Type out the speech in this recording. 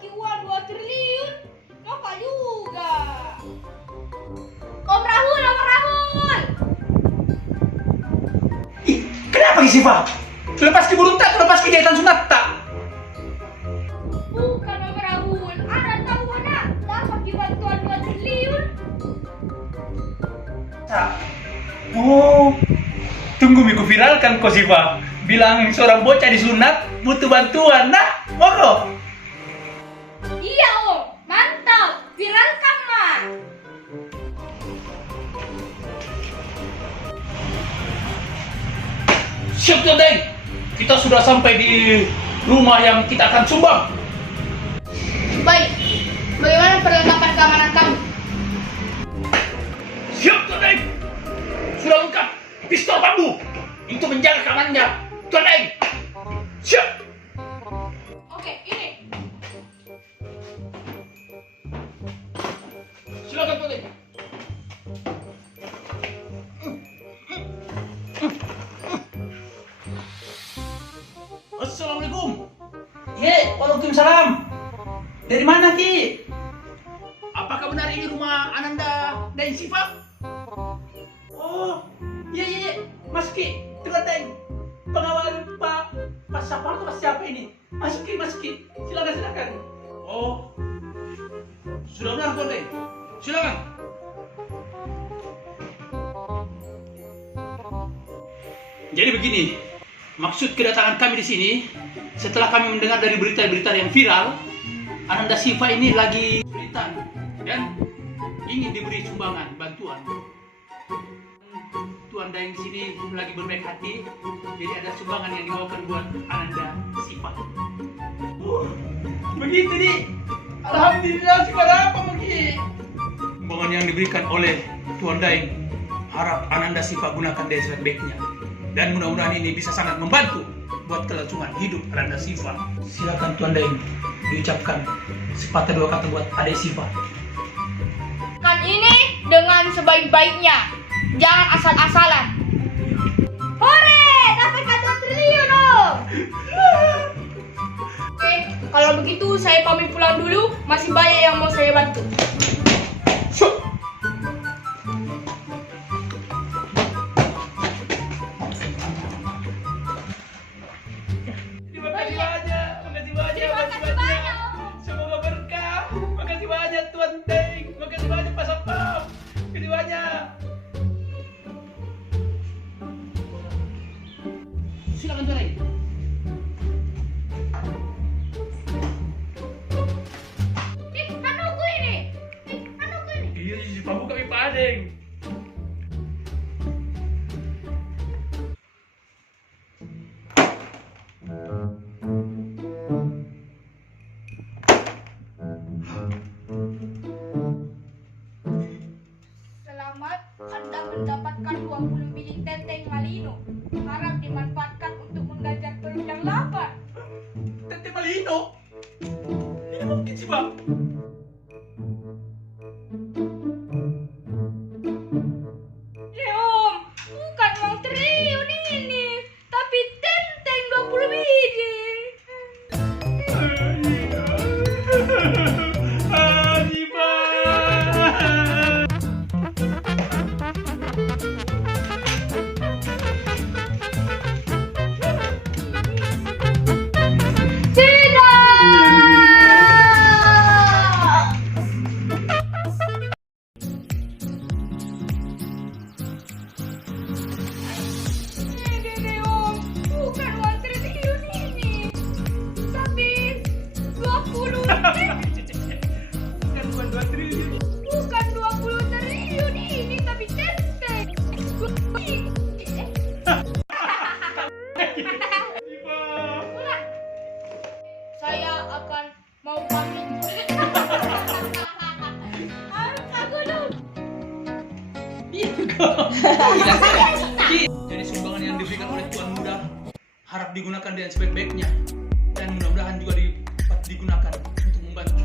bagi uang 2 triliun. Maka juga. Om Rahul. Ih, kenapa Siva? Lepas kibulun tak, lepas kegiatan sunat tak? Bukan Om Rahul. Ana tahu anak dapat bantuan 2 triliun. Tak. Oh, tunggu miku viralkan kok Siva. Bilang seorang bocah disunat butuh bantuan, nah, monggo. Iya Om, mantap. Viralkan mah. Siap Deng, kita sudah sampai di rumah yang kita akan sumbang. Baik. Bagaimana perlengkapan keamanan kamu? Siap Deng, sudah lengkap. Pistol bambu itu menjaga keamanannya. Tuan Deng, siap. Oke, ini. Silakan Tuan Deng. Assalamualaikum. Ye, waalaikumsalam. Dari mana Ki? Apakah benar ini rumah Ananda dan Siva? Oh, iya, Mas Ki, Tuan Deng. Pengawal Pak Sapar atau Pak siapa ini? Masuk Ki, silakan. Oh, sudah benar Tuan Deng. Silakan. Jadi begini, maksud kedatangan kami di sini setelah kami mendengar dari berita-berita yang viral, Ananda Siva ini lagi kesulitan dan ingin diberi sumbangan bantuan. Tuan Daeng sini lagi berbaik hati, jadi ada sumbangan yang dibawakan buat Ananda Siva. Begitu nih. Alhamdulillah Siva apa mungkin? Sumbangan yang diberikan oleh Tuan Daeng harap Ananda Siva gunakan dengan sebaik-baiknya. Dan mudah-mudahan ini bisa sangat membantu buat kelangsungan hidup Ananda Siva. Silakan Tuan Daeng diucapkan sepatah dua kata buat adik Siva. Kan ini dengan sebaik-baiknya. Jangan asal-asalan. Hore, dapat 2 triliun Om. Oke, kalau begitu saya pamit pulang dulu. Masih banyak yang mau saya bantu. Makasih banyak. Semoga berkah. Makasih banyak Tuan Daeng. Makasih banyak Pak Sapam. Makasih banyak. Silakan Tuan Daeng. Anuku ini. Iya, pambu kami Pak Daeng. Selamat Anda mendapatkan 20 biji tenteng malino. Harap dimanfaatkan untuk menggajar perut yang lapar. Tete Malino. Ini mungkin sih Bang. Ya Om, bukan uang triliun ini, tapi tenteng 20 biji. Siva. Ini Om, bukan uang triliun ini, tapi 20. Bukan 2 triliun. Bukan 20 triliun ini, tapi tenteng. Siva. Saya akan mau pamit. Aku dong. Jadi sumbangan yang diberikan oleh Tuan Muda harap digunakan dengan sebaik-baiknya dan mudah-mudahan juga dapat digunakan untuk membantu